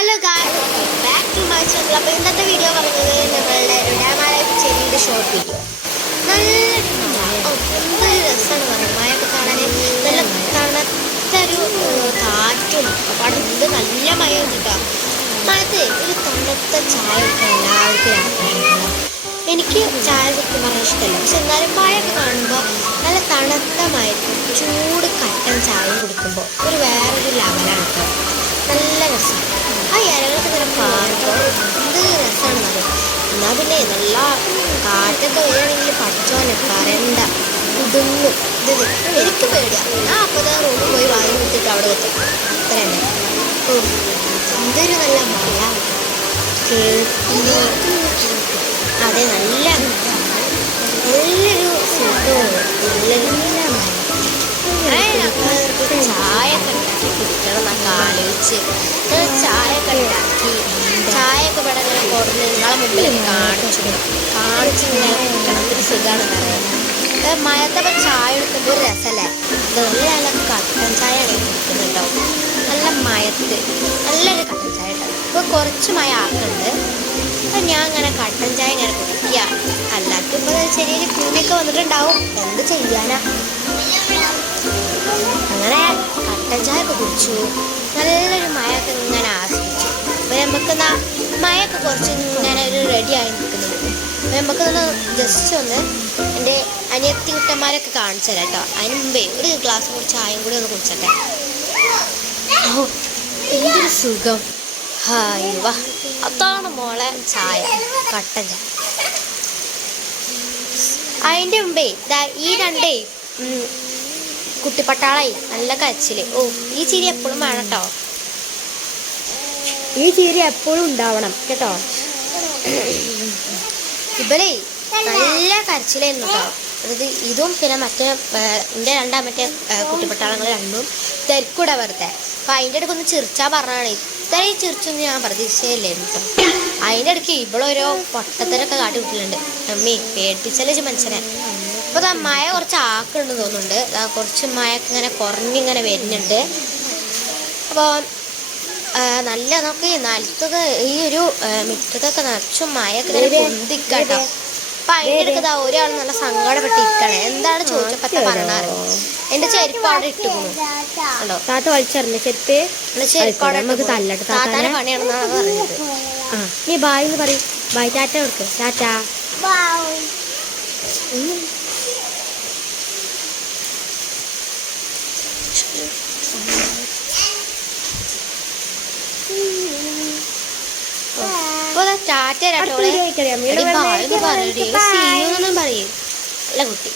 Hello guys, back to my channel. അപ്പോൾ ഇന്നത്തെ video പറയുന്നത് ഞങ്ങളുടെ രണ്ടാമത്തെ ചെടിയുടെ ഷോർട്ട് വീഡിയോ. നല്ല എന്തൊരു രസമാണ് പറയുന്നത്. മഴയൊക്കെ കാണാൻ നല്ല തണുത്തൊരു കാറ്റും പടുത്ത് നല്ല മഴ ഉണ്ട് കേട്ടോ. മഴത്ത് ഒരു തണുത്ത ചായ ഒക്കെ എല്ലാവർക്കും രാത്രിയാണ്. എനിക്ക് ചായ സത്യം പറഞ്ഞാൽ ഇഷ്ടമല്ല, പക്ഷെ എന്നാലും മഴയൊക്കെ കാണുമ്പോൾ നല്ല തണുത്ത മഴക്കും ചൂട് കട്ടൻ ചായയും കുടിക്കുമ്പോൾ ഒരു വേറൊരു ലെവലാണ് കേട്ടോ. നല്ല രസമാണ്. ആ ഇലകളൊക്കെ ഇങ്ങനെ പാടുമ്പോൾ എന്ത് രസമാണെന്ന് അറിയാം. എന്നാൽ പിന്നെ നല്ല കാറ്റൊക്കെ വരികയാണെങ്കിൽ പഠിച്ചോനെ പറയണ്ട, കുടുങ്ങും. എനിക്ക് പേടിയാണ്. ഞാൻ അപ്പോൾ തന്നെ റൂമിൽ പോയി വാങ്ങി കുത്തിട്ട് അവിടെ വെക്കും. അത്ര തന്നെ. എന്തൊരു നല്ല മഴ കേൾക്കുമ്പോൾ അതെ, നല്ലൊരു സുഖവും നല്ലൊരു ചായ ഒക്കെ ഉണ്ടാക്കി കുടിക്കണം എന്നൊക്കെ ആലോചിച്ച് ചായ ഒക്കെ ഉണ്ടാക്കി ചായയൊക്കെ ഇവിടെ ഇങ്ങനെ കൊടുന്ന് നിങ്ങളെ മുമ്പിലേക്ക് കാണിച്ചിങ്ങനെ കുടിക്കണം. ഒരു സുഖമാണ് പറയുന്നത്. മഴത്തപ്പം ചായ എടുക്കുമ്പോൾ ഒരു രസമല്ലേ. നല്ല കട്ടൻ ചായ കുടിക്കുന്നുണ്ടോ, നല്ല മയത്ത് നല്ലൊരു കട്ടൻ ചായ ഉണ്ടാവും. ഇപ്പോൾ കുറച്ച് മഴ ആക്കുന്നുണ്ട്. അപ്പം ഞാൻ ഇങ്ങനെ കട്ടൻ ചായ ഇങ്ങനെ കുടിക്കുക. അല്ലാത്ത ഇപ്പോൾ ചെറിയൊരു ഭൂമിയൊക്കെ വന്നിട്ടുണ്ടാവും, എന്ത് ചെയ്യാനാ. അങ്ങനെ കട്ടൻ ചായ ഒക്കെ കുടിച്ചു, നല്ലൊരു മഴയൊക്കെ ഇങ്ങനെ ആസ്വദിച്ചു. അപ്പോൾ നമുക്കെന്നാ മഴയൊക്കെ കുറച്ച് ഇങ്ങനെ ഒരു റെഡിയായി നിൽക്കുന്നുണ്ട്. അപ്പോൾ നമുക്കൊന്ന് ജസ്റ്റ് ഒന്ന് എൻ്റെ അനിയത്തി കുട്ടന്മാരൊക്കെ കാണിച്ചു തരാം കേട്ടോ. അതിന് മുമ്പേ ഒരു ഗ്ലാസ് കൂടി ചായയും കൂടി ഒന്ന് കുടിച്ചട്ടെ. ഓ, എന്തൊരു സുഖം. ഹായ് വാ, അതാണ് മോളെ ചായ, കട്ടൻ ചായ. അതിൻ്റെ മുമ്പേ ഈ രണ്ടേ കുട്ടിപ്പട്ടാളായി നല്ല കരച്ചില്. ഓ, ഈ ചിരി എപ്പോഴും വേണം കേട്ടോ. ഈ ചിരി എപ്പോഴും ഉണ്ടാവണം കേട്ടോ. ഇവരെ നല്ല കരച്ചിലായിരുന്നു കേട്ടോ. അതായത് ഇതും പിന്നെ മറ്റേ എൻ്റെ രണ്ടാമത്തെ കുട്ടിപ്പട്ടാളങ്ങൾ രണ്ടും തിരക്കൂടെ വെറുതെ. അപ്പം അതിൻ്റെ ഇടയ്ക്ക് ഒന്ന് ചിരിച്ചാൽ പറഞ്ഞാണ്. ഇത്രയും ചിരിച്ചൊന്നും ഞാൻ പ്രതീക്ഷയില്ലായിരുന്നു കേട്ടോ. അതിൻ്റെ ഇടയ്ക്ക് ഇവളോരോ പൊട്ടത്തരൊക്കെ കാട്ടി വിട്ടിട്ടുണ്ട്. അമ്മേ പേടിപ്പിച്ചല്ലേ മനുഷ്യനെ. അപ്പോൾ മഴ കുറച്ച് ആക്കുന്നുണ്ട് തോന്നുന്നുണ്ട്. കുറച്ച് മഴയൊക്കെ ഇങ്ങനെ കുറഞ്ഞിങ്ങനെ വരുന്നുണ്ട്. അപ്പോൾ നല്ല നമുക്ക് നിലത്തൊക്കെ ഈ ഒരു മുറ്റത്തൊക്കെ നിറച്ചും മഴയൊക്കെ ഇങ്ങനെ പൊന്തിക്കാട്ടോ. അപ്പം അതിൻ്റെ ഇടയ്ക്ക് ഒരാൾ നല്ല സങ്കടപ്പെട്ടിരിക്കുകയാണ്. എന്താണ് ചോദിച്ചപ്പോൾ പറഞ്ഞാറ് എൻ്റെ ചെരുപ്പ് അവിടെ ഇട്ടുപോകുന്നു കണ്ടോ. താത്ത വലിച്ചെറിഞ്ഞ ചെരുപ്പ് നമുക്ക് തല്ലട്ടെ. താത്താൻ്റെ പണിയാണെന്നാണ് പറഞ്ഞത്. ആ, നീ ബായ് എന്ന് പറയും. ബായ്, ടാറ്റ കൊടുക്ക്. ടാറ്റ. ടാറ്റ പറയേ, അല്ല കുട്ടി.